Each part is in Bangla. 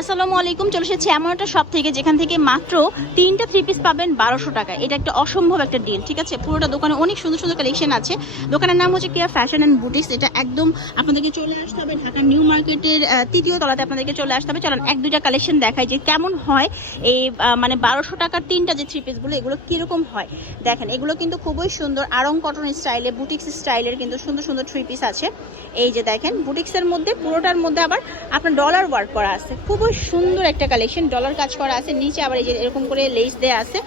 আসসালামু আলাইকুম, চলে এসেছি এমন একটা শপ থেকে, যেখান থেকে মাত্র তিনটা থ্রি পিস পাবেন বারোশো টাকা। এটা একটা অসম্ভব একটা ডিল ঠিক আছে? পুরোটা দোকানে অনেক সুন্দর সুন্দর কালেকশন আছে। দোকানের নাম হচ্ছে কেয়ার ফ্যাশন অ্যান্ড বুটিক্স এটা একদম আপনাদেরকে চলে আসতে হবে ঢাকার নিউ মার্কেটের তৃতীয় তলাতে আপনাদেরকে চলে আসতে হবে। চলুন, এক দুইটা কালেকশন দেখাই যে কেমন হয়। এই মানে বারোশো টাকার তিনটা যে থ্রি পিসগুলো এগুলো কীরকম হয়? দেখেন, এগুলো কিন্তু খুবই সুন্দর, আরং কটন স্টাইলে বুটিক্স স্টাইলের কিন্তু সুন্দর সুন্দর থ্রি পিস আছে। এই যে দেখেন বুটিক্সের মধ্যে, পুরোটার মধ্যে আবার আপনার ডলার ওয়ার্ক করা আছে। খুবই সুন্দর একটা কালেকশন ডলার কাজ করা আছে, নিচে আবার এই যে এরকম করে লেস দেওয়া আছে।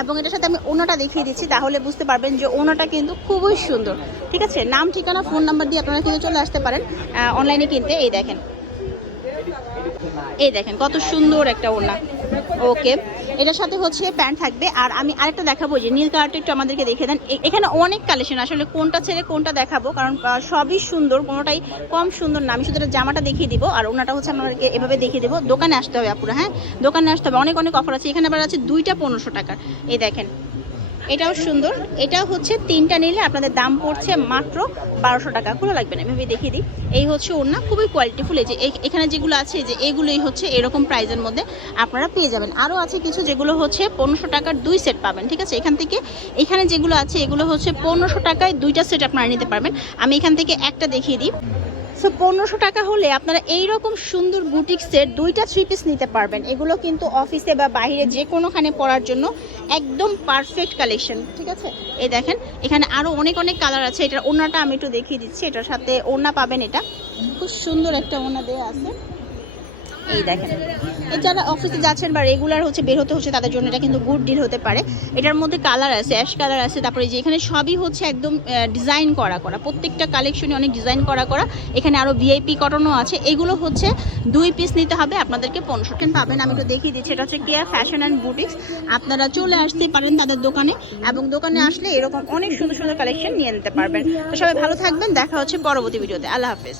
এবং এটার সাথে আমি ওনাটা দেখিয়ে দিচ্ছি, তাহলে বুঝতে পারবেন যে ওনাটা কিন্তু খুবই সুন্দর। ঠিক আছে? নাম, ঠিকানা ফোন নাম্বার দিয়ে আপনারা কিন্তু চলে আসতে পারেন অনলাইনে কিনতে। এই দেখেন। এই দেখেন, কত সুন্দর একটা ওড়না। ওকে এটার সাথে হচ্ছে প্যান্ট থাকবে। আর আমি আরেকটা দেখাবো যে নীল কালারটা একটু আমাদেরকে দেখে দেন। এখানে অনেক কালেকশন আসলে কোনটা ছেড়ে কোনটা দেখাবো, কারণ সবই সুন্দর, কোনোটাই কম সুন্দর না। আমি শুধু জামাটা দেখিয়ে দিব, আর ওনাটা হচ্ছে আমাদেরকে এভাবে দেখিয়ে দেবো। দোকানে আসতে হবে আপুরা হ্যাঁ? দোকানে আসতে হবে। অনেক অনেক অফার আছে। এখানে আবার আছে দুইটা পনেরোশো টাকার। এই দেখেন এটাও সুন্দর। এটাও হচ্ছে তিনটা নিলে আপনাদের দাম পড়ছে মাত্র বারোশো টাকা। খুলে লাগবে না এভাবে দেখিয়ে দিই। এই হচ্ছে ওড়না, খুবই কোয়ালিটিফুল এই যে এখানে যেগুলো আছে যে এগুলোই হচ্ছে এরকম প্রাইজের মধ্যে আপনারা পেয়ে যাবেন। আরও আছে কিছু যেগুলো হচ্ছে পনেরোশো টাকার দুই সেট পাবেন, ঠিক আছে? এখান থেকে, এখানে যেগুলো আছে, এগুলো হচ্ছে পনেরোশো টাকায় দুইটা সেট আপনারা নিতে পারবেন। আমি এখান থেকে একটা দেখিয়ে দিই। সো পনেরোশো টাকা হলে আপনারা এই রকম সুন্দর বুটিক্সের দুইটা থ্রি পিস নিতে পারবেন। এগুলো কিন্তু অফিসে বা বাইরে যে কোনোখানে পরার জন্য একদম পারফেক্ট কালেকশন ঠিক আছে? এই দেখেন, এখানে আরও অনেক অনেক কালার আছে। এটার ওনাটা আমি একটু দেখিয়ে দিচ্ছি। এটার সাথে ওনা পাবেন এটা। খুব সুন্দর একটা ওনা দেওয়া আছে। এই দেখেন। যারা অফিসে যাচ্ছেন বা রেগুলার হচ্ছে, বের হতে হচ্ছে, তাদের জন্য এটা কিন্তু গুড ডিল হতে পারে। এটার মধ্যে কালার আছে অ্যাশ কালার আছে, তারপরে যে এখানে সবই হচ্ছে একদম ডিজাইন করা করা। প্রত্যেকটা কালেকশনে অনেক ডিজাইন করা করা। এখানে আরও ভিআইপি কটনও আছে। এগুলো হচ্ছে দুই পিস নিতে হবে, আপনাদেরকে পনেরোশো টাকা। পাবেন, আমি একটু দেখিয়ে দিচ্ছি। এটা হচ্ছে কেয়ার ফ্যাশন অ্যান্ড বুটিক্স আপনারা চলে আসতে পারেন তাদের দোকানে এবং দোকানে আসলে এরকম অনেক সুন্দর সুন্দর কালেকশন নিয়ে নিতে পারবেন। তো সবাই ভালো থাকবেন, দেখা হচ্ছে পরবর্তী ভিডিওতে। আল্লাহ হাফেজ।